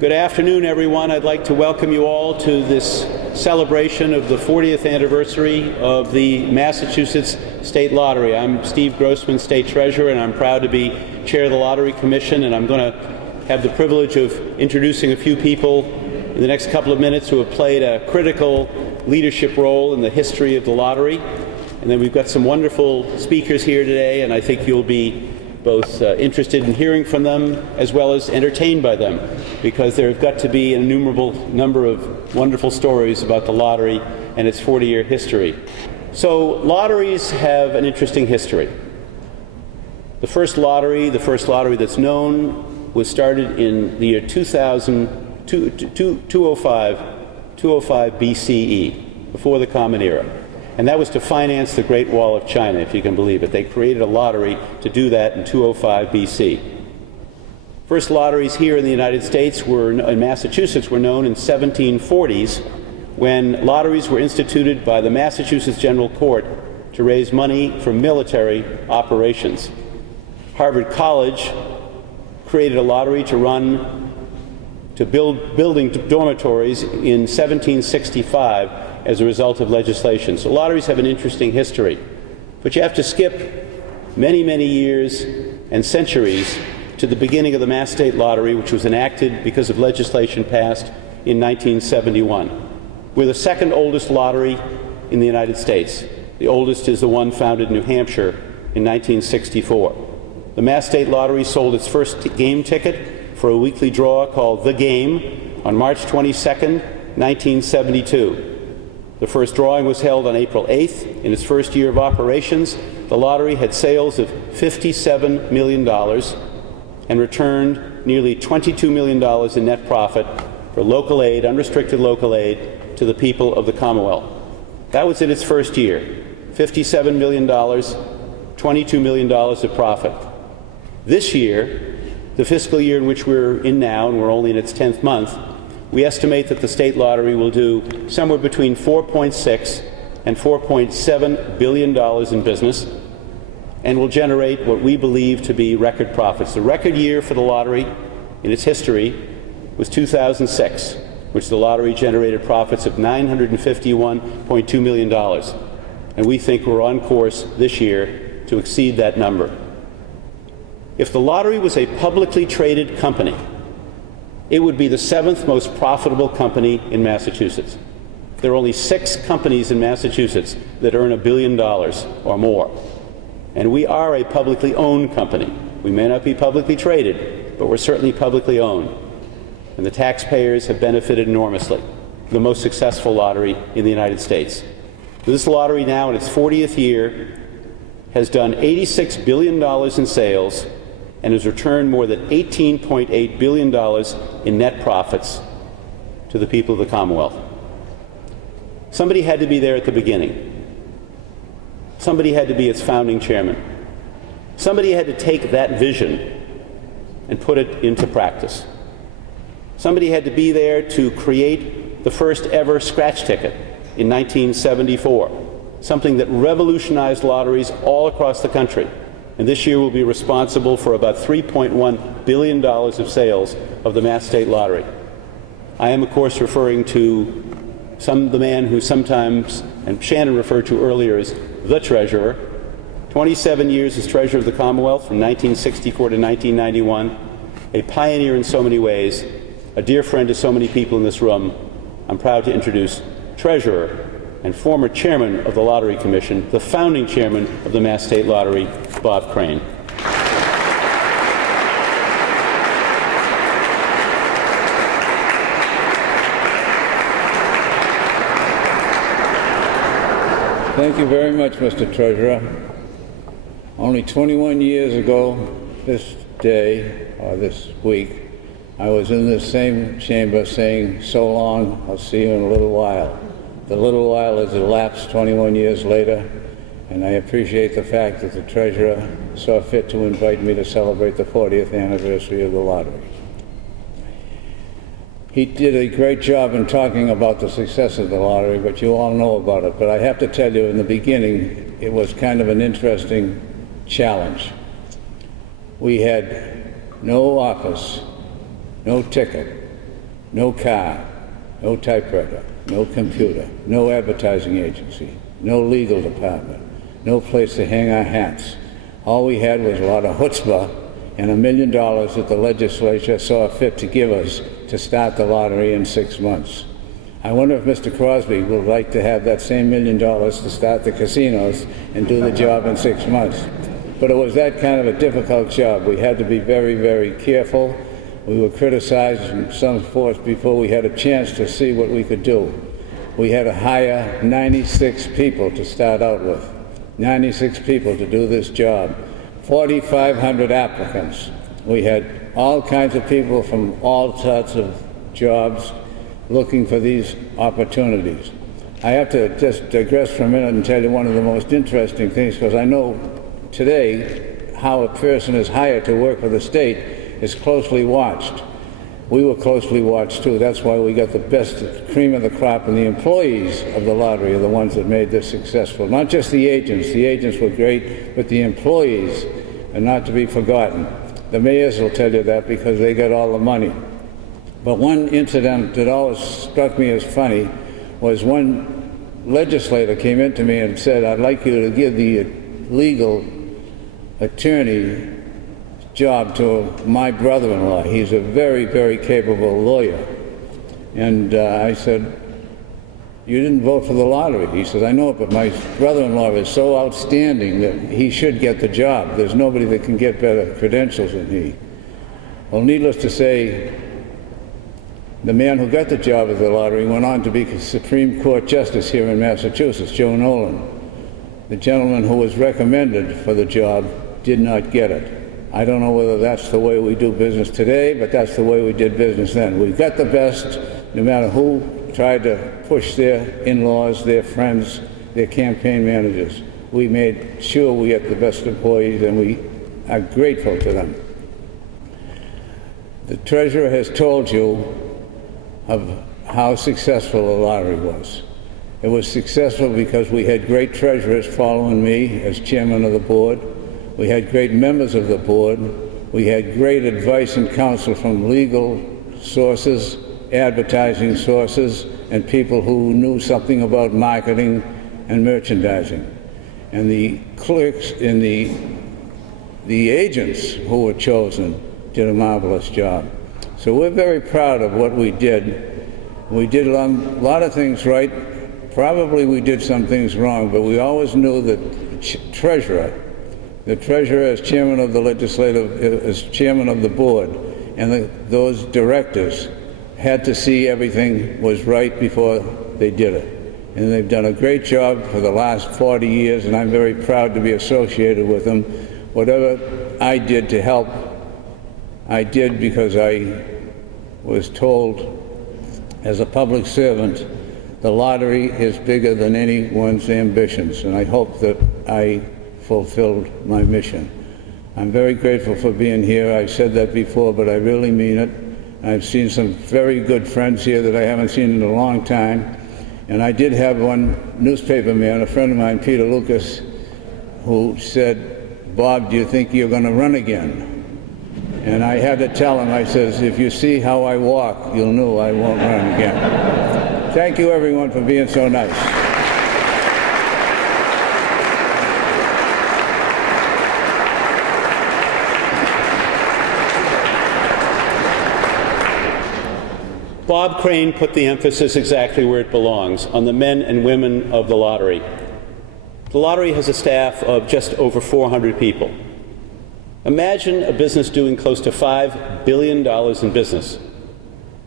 Good afternoon, everyone. I'd like to welcome you all to this celebration of the 40th anniversary of the Massachusetts State Lottery. I'm Steve Grossman, State Treasurer, and I'm proud to be Chair of the Lottery Commission, and I'm going to have the privilege of introducing a few people in the next couple of minutes who have played a critical leadership role in the history of the lottery. And then we've got some wonderful speakers here today, and I think you'll be both interested in hearing from them as well as entertained by them, because there have got to be an innumerable number of wonderful stories about the lottery and its 40-year history. So lotteries have an interesting history. The first lottery that's known, was started in the year 205 BCE, before the Common Era. And that was to finance the Great Wall of China, if you can believe it. They created a lottery to do that in 205 BC. First lotteries here in the United States in Massachusetts were known in 1740s, when lotteries were instituted by the Massachusetts General Court to raise money for military operations. Harvard College created a lottery to build dormitories in 1765 as a result of legislation. So lotteries have an interesting history. But you have to skip many, many years and centuries to the beginning of the Mass State Lottery, which was enacted because of legislation passed in 1971. We're the second oldest lottery in the United States. The oldest is the one founded in New Hampshire in 1964. The Mass State Lottery sold its first game ticket for a weekly draw called The Game on March 22nd, 1972. The first drawing was held on April 8th. In its first year of operations, the lottery had sales of $57 million and returned nearly $22 million in net profit for local aid, unrestricted local aid, to the people of the Commonwealth. That was in its first year. $57 million, $22 million of profit. This year, the fiscal year in which we're in now, and we're only in its 10th month, we estimate that the state lottery will do somewhere between $4.6 and $4.7 billion in business, and will generate what we believe to be record profits. The record year for the lottery in its history was 2006, which the lottery generated profits of $951.2 million. And we think we're on course this year to exceed that number. If the lottery was a publicly traded company, it would be the 7th most profitable company in Massachusetts. There are only 6 companies in Massachusetts that earn $1 billion or more. And we are a publicly owned company. We may not be publicly traded, but we're certainly publicly owned. And the taxpayers have benefited enormously. The most successful lottery in the United States. This lottery now in its 40th year has done $86 billion in sales and has returned more than $18.8 billion in net profits to the people of the Commonwealth. Somebody had to be there at the beginning. Somebody had to be its founding chairman. Somebody had to take that vision and put it into practice. Somebody had to be there to create the first ever scratch ticket in 1974, something that revolutionized lotteries all across the country. And this year will be responsible for about $3.1 billion of sales of the Mass State Lottery. I am, of course, referring to the man who sometimes, and Shannon referred to earlier, as the Treasurer. 27 years as Treasurer of the Commonwealth from 1964 to 1991. A pioneer in so many ways, a dear friend to so many people in this room. I'm proud to introduce Treasurer and former Chairman of the Lottery Commission, the founding Chairman of the Mass State Lottery, Bob Crane. Thank you very much, Mr. Treasurer. Only 21 years ago this day, or this week, I was in this same chamber saying, "So long, I'll see you in a little while." The little while has elapsed 21 years later, and I appreciate the fact that the Treasurer saw fit to invite me to celebrate the 40th anniversary of the lottery. He did a great job in talking about the success of the lottery, but you all know about it. But I have to tell you, in the beginning, it was kind of an interesting challenge. We had no office, no ticket, no car, no typewriter, no computer, no advertising agency, no legal department, no place to hang our hats. All we had was a lot of chutzpah and $1 million that the legislature saw fit to give us to start the lottery in 6 months. I wonder if Mr. Crosby would like to have that same $1 million to start the casinos and do the job in 6 months. But it was that kind of a difficult job. We had to be very, very careful. We were criticized in some force before we had a chance to see what we could do. We had to hire 96 people to start out with. 96 people to do this job. 4,500 applicants. We had all kinds of people from all sorts of jobs looking for these opportunities. I have to just digress for a minute and tell you one of the most interesting things, because I know today how a person is hired to work for the state is closely watched. We were closely watched too. That's why we got the best cream of the crop, and the employees of the lottery are the ones that made this successful. Not just the agents. The agents were great, but the employees are not to be forgotten. The mayors will tell you that because they got all the money. But one incident that always struck me as funny was one legislator came in to me and said, "I'd like you to give the legal attorney job to my brother-in-law. He's a very, very capable lawyer." And I said, "You didn't vote for the lottery." He says, "I know it, but my brother-in-law is so outstanding that he should get the job. There's nobody that can get better credentials than he." Well, needless to say, the man who got the job at the lottery went on to be Supreme Court Justice here in Massachusetts, Joe Nolan. The gentleman who was recommended for the job did not get it. I don't know whether that's the way we do business today, but that's the way we did business then. We got the best, no matter who tried to push their in-laws, their friends, their campaign managers. We made sure we had the best employees, and we are grateful to them. The treasurer has told you of how successful the lottery was. It was successful because we had great treasurers following me as chairman of the board. We had great members of the board. We had great advice and counsel from legal sources, advertising sources, and people who knew something about marketing and merchandising. And the clerks and the agents who were chosen did a marvelous job. So we're very proud of what we did. We did a lot of things right. Probably we did some things wrong, but we always knew that the treasurer as chairman of the legislative, as chairman of the board, and those directors had to see everything was right before they did it. And they've done a great job for the last 40 years, and I'm very proud to be associated with them. Whatever I did to help, I did because I was told as a public servant, the lottery is bigger than anyone's ambitions, and I hope that I fulfilled my mission. I'm very grateful for being here. I've said that before, but I really mean it. I've seen some very good friends here that I haven't seen in a long time. And I did have one newspaper man, a friend of mine, Peter Lucas, who said, "Bob, do you think you're going to run again?" And I had to tell him, I says, "If you see how I walk, you'll know I won't run again." Thank you, everyone, for being so nice. Bob Crane put the emphasis exactly where it belongs, on the men and women of the lottery. The lottery has a staff of just over 400 people. Imagine a business doing close to $5 billion in business,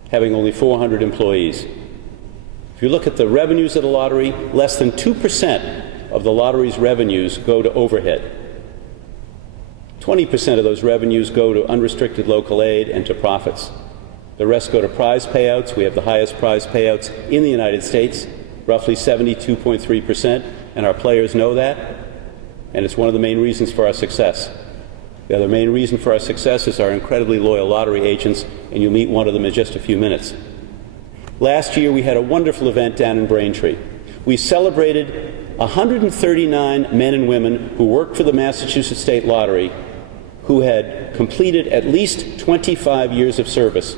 having only 400 employees. If you look at the revenues of the lottery, less than 2% of the lottery's revenues go to overhead. 20% of those revenues go to unrestricted local aid and to profits. The rest go to prize payouts. We have the highest prize payouts in the United States, roughly 72.3%, and our players know that, and it's one of the main reasons for our success. The other main reason for our success is our incredibly loyal lottery agents, and you'll meet one of them in just a few minutes. Last year, we had a wonderful event down in Braintree. We celebrated 139 men and women who worked for the Massachusetts State Lottery who had completed at least 25 years of service.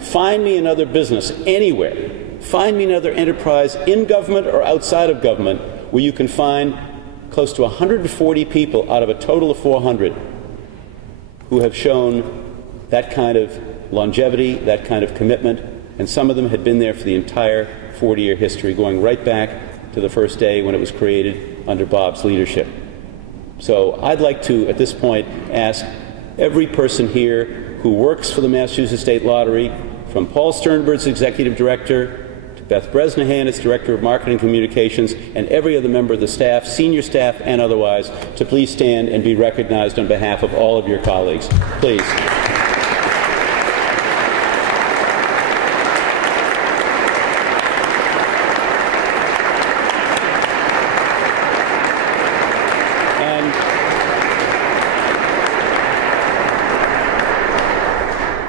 Find me another business anywhere. Find me another enterprise in government or outside of government where you can find close to 140 people out of a total of 400 who have shown that kind of longevity, that kind of commitment, and some of them had been there for the entire 40-year history, going right back to the first day when it was created under Bob's leadership. So I'd like to, at this point, ask every person here who works for the Massachusetts State Lottery, from Paul Sternberg's Executive Director, to Beth Bresnahan as Director of Marketing Communications, and every other member of the staff, senior staff and otherwise, to please stand and be recognized on behalf of all of your colleagues. Please.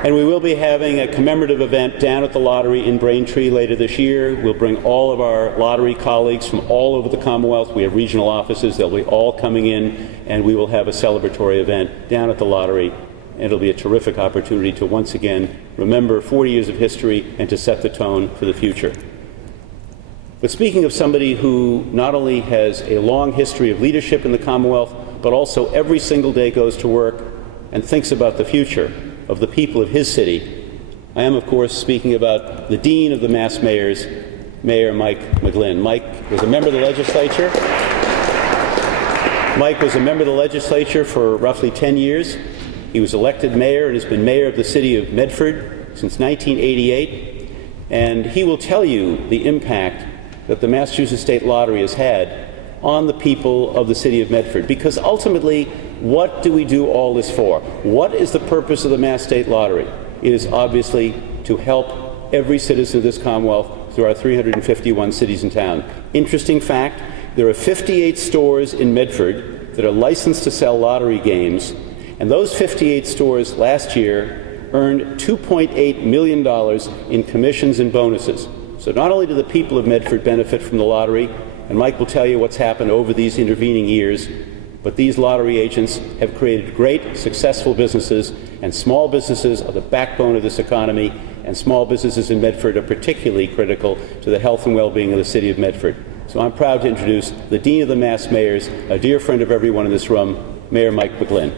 And we will be having a commemorative event down at the lottery in Braintree later this year. We'll bring all of our lottery colleagues from all over the Commonwealth. We have regional offices. They'll be all coming in, and we will have a celebratory event down at the lottery. And it'll be a terrific opportunity to once again remember 40 years of history and to set the tone for the future. But speaking of somebody who not only has a long history of leadership in the Commonwealth, but also every single day goes to work and thinks about the future of the people of his city, I am, of course, speaking about the Dean of the Mass Mayors, Mayor Mike McGlynn. Mike was a member of the legislature. Mike was a member of the legislature for roughly 10 years. He was elected mayor and has been mayor of the city of Medford since 1988. And he will tell you the impact that the Massachusetts State Lottery has had on the people of the city of Medford. Because ultimately, what do we do all this for? What is the purpose of the Mass State Lottery? It is obviously to help every citizen of this Commonwealth through our 351 cities and towns. Interesting fact, there are 58 stores in Medford that are licensed to sell lottery games, and those 58 stores last year earned $2.8 million in commissions and bonuses. So not only do the people of Medford benefit from the lottery, and Mike will tell you what's happened over these intervening years, but these lottery agents have created great, successful businesses, and small businesses are the backbone of this economy, and small businesses in Medford are particularly critical to the health and well-being of the city of Medford. So I'm proud to introduce the Dean of the Mass Mayors, a dear friend of everyone in this room, Mayor Mike McGlynn.